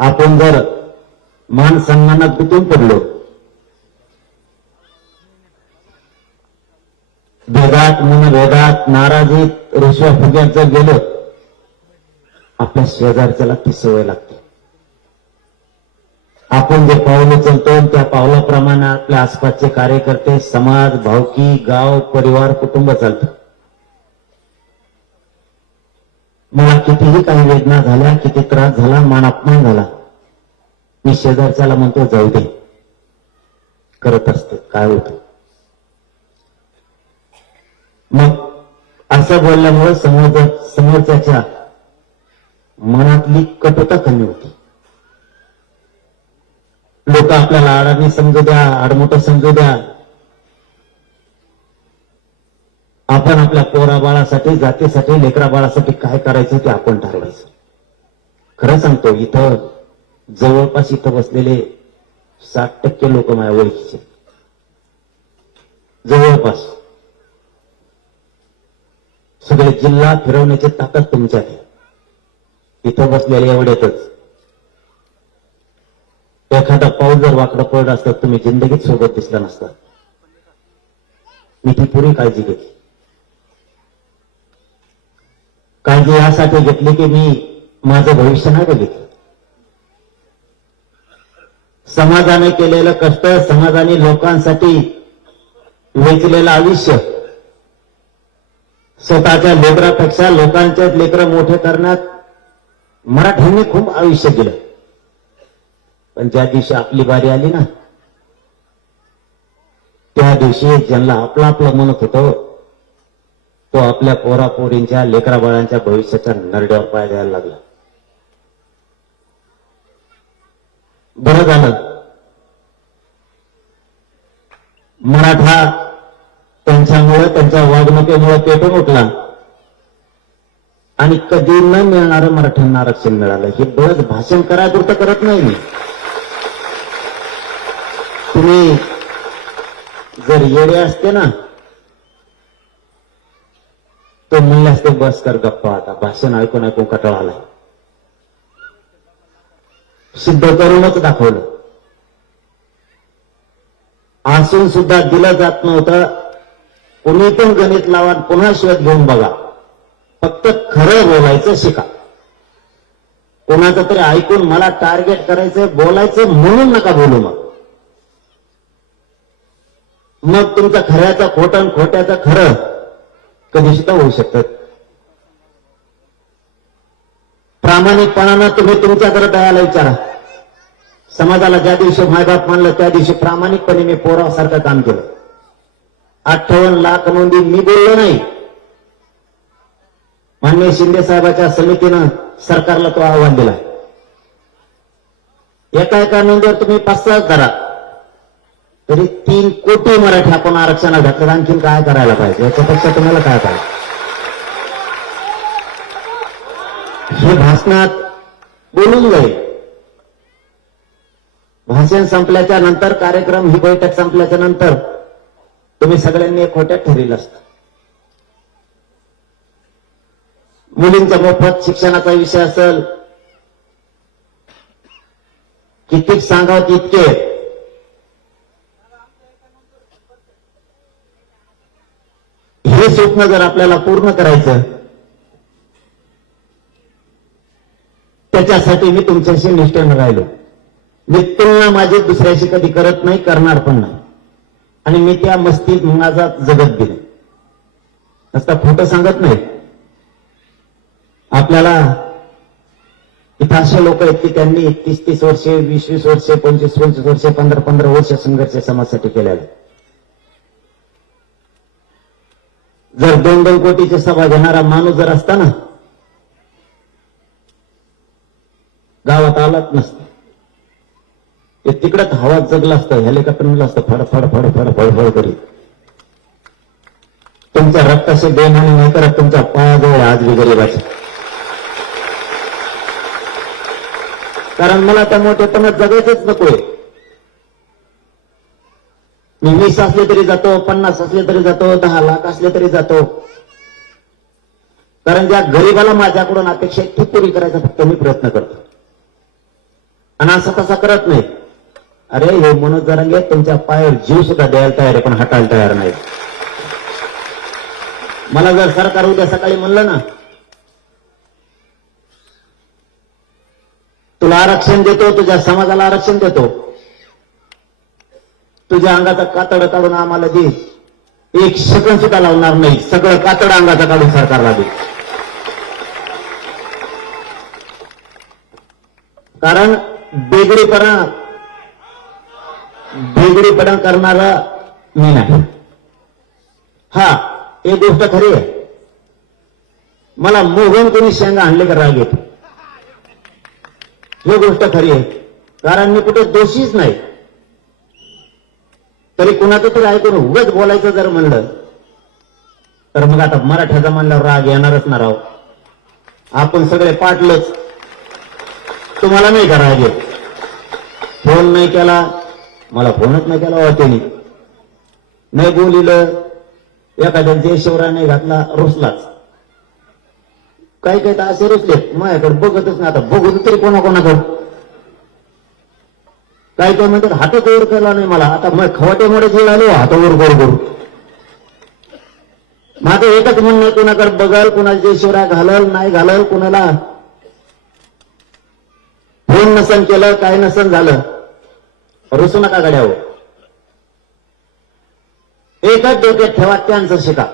आपण जर मान सन्मानात गुंतून पडलो भेदात मनभेदात नाराजीत रुसव्या फुग्यात जर गेलो आपल्या शेजारच्याला ती सवय लागते. आपण जे पावलं चलतो त्या पावलाप्रमाणे आपल्या आसपासचे कार्यकर्ते समाज भावकी गाव परिवार कुटुंब चालतं. मला कितीही काही वेदना झाल्या किती त्रास झाला मान अपमान झाला. मी शेजारच्याला म्हणतो जाऊ दे. करत असते. काय होत? मग असं बोलल्यामुळे समोर समोरच्याच्या मनातली कटुता कमी होती. लोक आपल्याला आडाने समजू द्या आडमोठं समजू द्या. आपण आपल्या पोरा बाळासाठी जातीसाठी लेकरा बाळासाठी काय करायचं ते आपण ठरवायचं. खरं सांगतो इथं जवळपास इथं बसलेले साठ टक्के लोक माझ्या ओळखीचे जवळपास. सगळे जिल्हा फिरवण्याची ताकद तुमच्यात आहे. इथं बसलेले एवढ्यातच. एखादा पाऊल जर वाकडं पडलं असतं तुम्ही जिंदगीत सोबत दिसला नसता. मी ती पुरी काळजी घेतली काळजी यासाठी घेतली की मी माझं भविष्य नाही बघितलं. समाजाने केलेलं कष्ट समाजाने लोकांसाठी वेचलेलं आयुष्य स्वतःच्या लेकरापेक्षा लोकांचे लेकरं मोठे करण्यात मराठ्यांनी खूप आयुष्य दिलं. पण ज्या दिवशी आपली बारी आली ना त्या दिवशी ज्यांना आपलं आपलं म्हणत होतं तो आपल्या पोरापोरींच्या लेकरा बाळांच्या भविष्याच्या नरड्यावर पाय द्यायला लागला. बरं झालं. मराठा त्यांच्यामुळे त्यांच्या वागणुकीमुळे पेटून उठला. आणि कधी न मिळणारं मराठ्यांना आरक्षण मिळालं. हे बळच भाषण करायपुरतं करत नाही मी. तुम्ही जर येडे असते ना तो म्हणले असते बस कर गप्पा आता भाषण ऐकून ऐकून कटाळा आलाय. सिद्ध करूनच दाखवलं. आसून सुद्धा दिलं जात नव्हतं. कुणी पण गणित लावा पुन्हा शोध घेऊन बघा. फक्त खरं बोलायचं शिका. कोणाचं तरी ऐकून मला टार्गेट करायचं बोलायचं म्हणून नका बोलू मग. मग तुमचं खऱ्याचं खोटं खोट्याचं खरं कधी सुद्धा होऊ शकतात. प्रामाणिकपणानं तुम्ही तुमच्याकडे दयाला विचारा समाजाला ज्या दिवशी मायबाप मानलं त्या दिवशी प्रामाणिकपणे मी पोरासारखं काम केलं. अठ्ठावन्न लाख नोंदी मी बोललो नाही. मान्य शिंदे साहेबांच्या समितीनं सरकारला तो आव्हान दिला. एका एका नोंदीवर तुम्ही पाच सहा करा. तरी तीन कोटी मराठी आपण आरक्षण घातलं आणखीन काय करायला पाहिजे? याच्यापेक्षा तुम्हाला काय पाहिजे? हे भाषणात बोलून जाईल भाषण संपल्याच्या नंतर कार्यक्रम ही बैठक संपल्याच्या नंतर तुम्ही सगळ्यांनी एक खोट्यात ठरलेलं असतं. मुलींच्या मोफत शिक्षणाचा विषय असेल कितीक सांगावं तितके. स्वप्न जर आपल्याला पूर्ण करायचं. त्याच्यासाठी मी तुमच्याशी निष्ठेनं राहिलो. मी तुलना माझी दुसऱ्याशी कधी करत नाही करणार पण नाही. आणि मी त्या मस्तीत माझा जगत गेले. नुसता खोटं सांगत नाही. आपल्याला इथं असे लोक आहेत की त्यांनी तीस तीस वर्षे वीस वीस वर्षे पंचवीस पंचवीस वर्षे पंधरा पंधरा वर्ष संघर्ष समाजासाठी केलेला जर दोन दोन कोटीची सभा घेणारा माणूस जर असता ना गावात आलाच नसतं. ते तिकडच हवा जगलं असतं हेलिकॉप्टर मिळलं असतं फड फड फड फड फड फड करीत. तुमच्या रक्ताशी बेमानी नाही करत तुमच्या पायाजवळ आज बी गरीबाची कारण मला त्या मोठेपणात जगायचंच नकोय. मी वीस असले तरी जातो पन्नास असले तरी जातो दहा लाख असले तरी जातो. कारण ज्या गरीबाला माझ्याकडून अपेक्षा आहे ती पुरी करायचा फक्त मी प्रयत्न करतो. आणि असं तसा करत नाही. अरे हे मनोज जरांगे तुमच्या पायावर जीव सुद्धा द्यायला तयार आहे पण हटायला तयार नाही मला जर सरकार उद्या सकाळी म्हणलं ना तुला आरक्षण देतो तुझ्या समाजाला आरक्षण देतो तुझ्या अंगाचा कातड काढून आम्हाला दे. एक शकण सुद्धा लावणार नाही. सगळं कातड अंगाचा काढून सरकारला दे. कारण बेगडीपणा बेगडीपणा करणारा मी नाही. हा एक गोष्ट खरी आहे. मला मोहन कोणी शेंगा आणले का राग येतो ही गोष्ट खरी आहे. कारण मी कुठे दोषीच नाही. तरी कुणाचं तरी ऐकून उगच बोलायचं जर म्हणलं तर मग आता मराठ्याचा म्हणल्यावर राग येणारच ना राव. आपण सगळे पाटलच. तुम्हाला नाही का राग येत? फोन नाही केला मला फोनच नाही केला हो त्यांनी. नाही बोलिलं एखाद्या जयशिवराय नाही घातला रुसलाच. काही काही तर असे रुसले माझ्याकडे बघतच नाही आता बघून तरी कोणाकोणाकडे. काही काही म्हणतात हात वर केला नाही मला. आता मग खवाट्यामुळे जे आलो हातावर वर करू माझं एकच म्हणणं कुणाकडे बघल कुणाच्या जयशिवराय घालल नाही घालाल कुणाला फोन नसन केलं काय नसन झालं रुसू नका गड्यावर. एकच डोक्यात ठेवा त्यांचं शिका.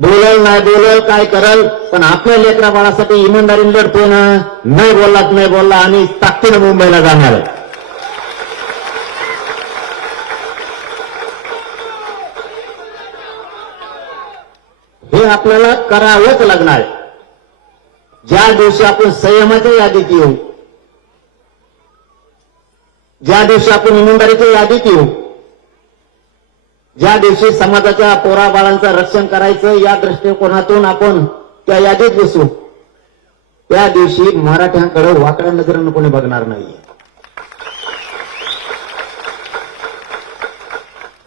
बोलल नाही बोलल काय करल? पण आपल्या लेकरा बाळासाठी इमानदारीने लढतोय ना? नाही बोललात नाही बोलला आणि ताकदीनं मुंबईला जाणार आहे. हे आपल्याला करावंच लागणार. आहे. ज्या दिवशी आपण संयमाच्या यादीत येऊ ज्या दिवशी आपण इमानदारीच्या यादीत येऊ ज्या दिवशी समाजाच्या पोराबाळांचं रक्षण करायचं या दृष्टिकोनातून आपण त्या यादीत बसू त्या दिवशी मराठ्यांकडे वाकड्या नजरेनं कोणी बघणार नाही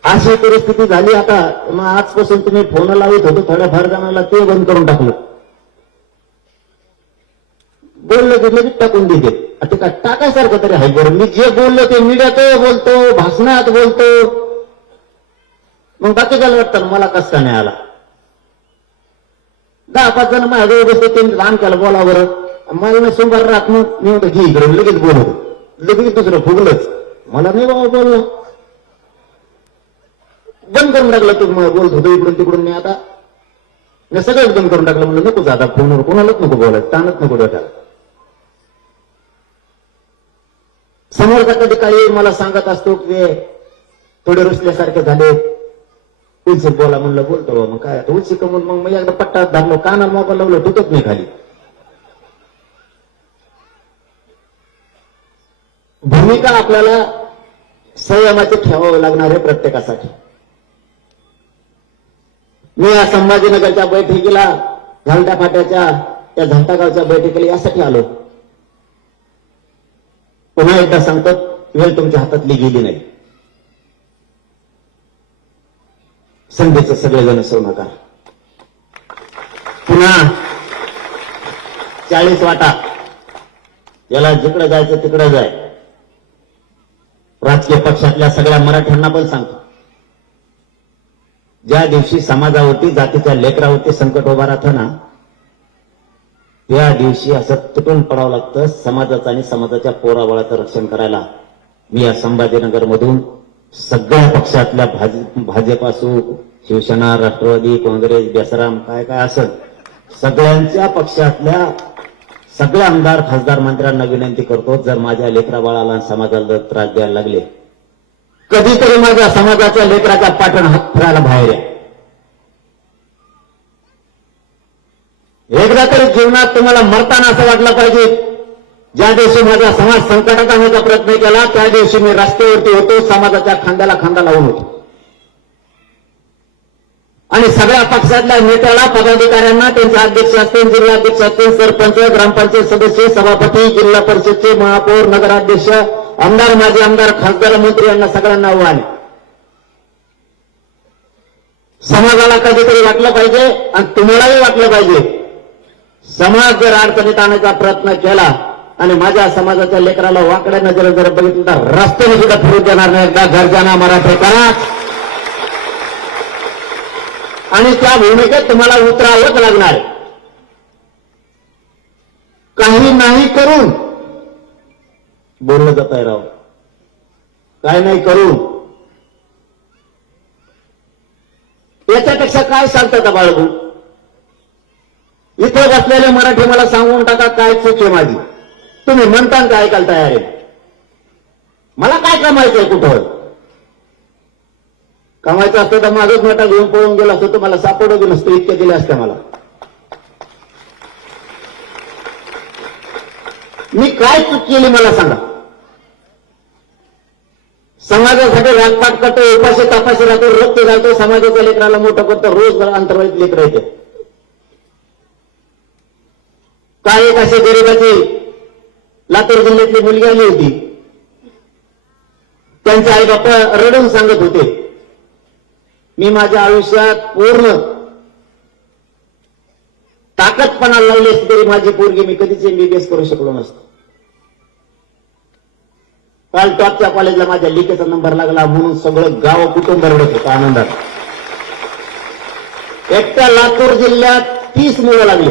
अशी परिस्थिती झाली आता. मग आजपासून तुम्ही फोन लावत होतो थोड्याफार जणांना ते बंद करून टाकलं. बोललं की लगेच टाकून देते आता ते टाकायसारखं तरी आहे बरं. मी जे बोललो ते मीडियात बोलतो भाषणात बोलतो. मग बाकीच्याला वाटतं मला कसा नाही आला? दहा पाच जण माझ्याजवळ बसले त्यांनी लहान केलं बोला बरं मला नाही सोमवार राहत मग मी म्हणतो घे इकडे लगेच बोलतो लगेच दुसरं फुगलंच. मला नाही बाबा बोललं बंद करून टाकलं तू बोलत होतो इकडून तिकडून मी आता. मी सगळंच बंद करून टाकलं म्हणलं नकोच आता फोनवर कोणालाच नको बोलायचं ताणच नको डोक्याला. समोरचा कधी काही मला सांगत असतो की थोडे रुसल्यासारखे झाले. उलशी बोला म्हणलं बोलतो मग काय आता उलशी कमून मग मी एकदा पट्टा धरलो कानाला मोबाईल लावलं टिकत नाही खाली. भूमिका आपल्याला संयमाचे ठेवावं लागणार आहे प्रत्येकासाठी. मी या संभाजीनगरच्या बैठकीला झालटा फाट्याच्या त्या घंटागावच्या बैठकीला यासाठी आलो. पुन्हा एकदा सांगतो वेळ तुमच्या हातातली गेली नाही. संधीचं सगळेजण सव नका. पुन्हा चाळीस वाटा. याला जिकडे जायचं तिकडे जाय. राजकीय पक्षातल्या सगळ्या मराठ्यांना पण सांगतो ज्या दिवशी समाजावरती जातीच्या लेकरावरती संकट उभा राहतं ना त्या दिवशी असं तुटून पडावं लागतं समाजाचं आणि समाजाच्या पोराबळाचं रक्षण करायला. मी या संभाजीनगर मधून सगळ्या पक्षातल्या भाज- भाजप असो शिवसेना राष्ट्रवादी काँग्रेस बेसराम काय काय असं सगळ्यांच्या पक्षातल्या सगळ्या आमदार खासदार मंत्र्यांना विनंती करतो जर माझ्या लेकरा बाळाला समाजाला त्रास द्यायला लागले कधीतरी माझ्या समाजाच्या लेकराचा पाठण हात फिरायला बाहेर या. एकदा तरी जीवनात तुम्हाला मरताना असं वाटलं पाहिजे ज्या दिवशी माझा समाज संकटात आणण्याचा प्रयत्न केला त्या दिवशी मी रस्त्यावरती होतो समाजाच्या खांद्याला खांदा लावून होतो. आणि सगळ्या पक्षातल्या नेत्याला पदाधिकाऱ्यांना त्यांचे अध्यक्ष असतील जिल्हाध्यक्ष असतील सरपंच ग्रामपंचायत सदस्य सभापती जिल्हा परिषदचे महापौर नगराध्यक्ष आमदार माजी आमदार खासदार मंत्री यांना सगळ्यांना आव्हान समाजाला कधीतरी वाटलं पाहिजे आणि तुम्हालाही वाटलं पाहिजे. समाज जर अडचणीत आणण्याचा प्रयत्न केला आणि माझ्या समाजाच्या लेकराला वाकड्या नजर जर बघितलं तर रस्त्याने सुद्धा फिरू देणार नाही. एकदा गरजाना मराठे करा. आणि त्या भूमिकेत तुम्हाला उतरावंच लागणार काही नाही करून. बोललं जात आहे राव. काय नाही करून. याच्यापेक्षा काय सांगतात बाळगू? इथे बसलेले मराठी मला सांगून टाका काय चूक आहे माझी? तुम्ही म्हणता काय ऐकायला तयार आहे मला काय कमायचंय कुठं? कमायचं असतं तर माझंच मोठा घेऊन पळून गेला असतो तर मला सापडू नसतं इतक्या दिले असतं मला. मी काय चूक केली मला सांगा? समाजासाठी रागपाट करतो उपाशी तपाशी राहतो रक्त घालतो समाजाच्या लेकराला मोठं करतो रोज अंतर्वाहित लेकर येते. काय एक अशी गरीबाची लातूर जिल्ह्यातली मुलगी आली होती. त्यांचे आई बाप्पा रडून सांगत होते. मी माझ्या आयुष्यात पूर्ण ताकदपणा लावली असती तरी माझी पोरगी मी कधीच एमबीबीएस करू शकलो नसतो. काल टॉपच्या कॉलेजला माझ्या लिकेचा नंबर लागला म्हणून सगळं गाव कुटुंब रडत होतं आनंदात. एकट्या लातूर जिल्ह्यात तीस मुलं लागली.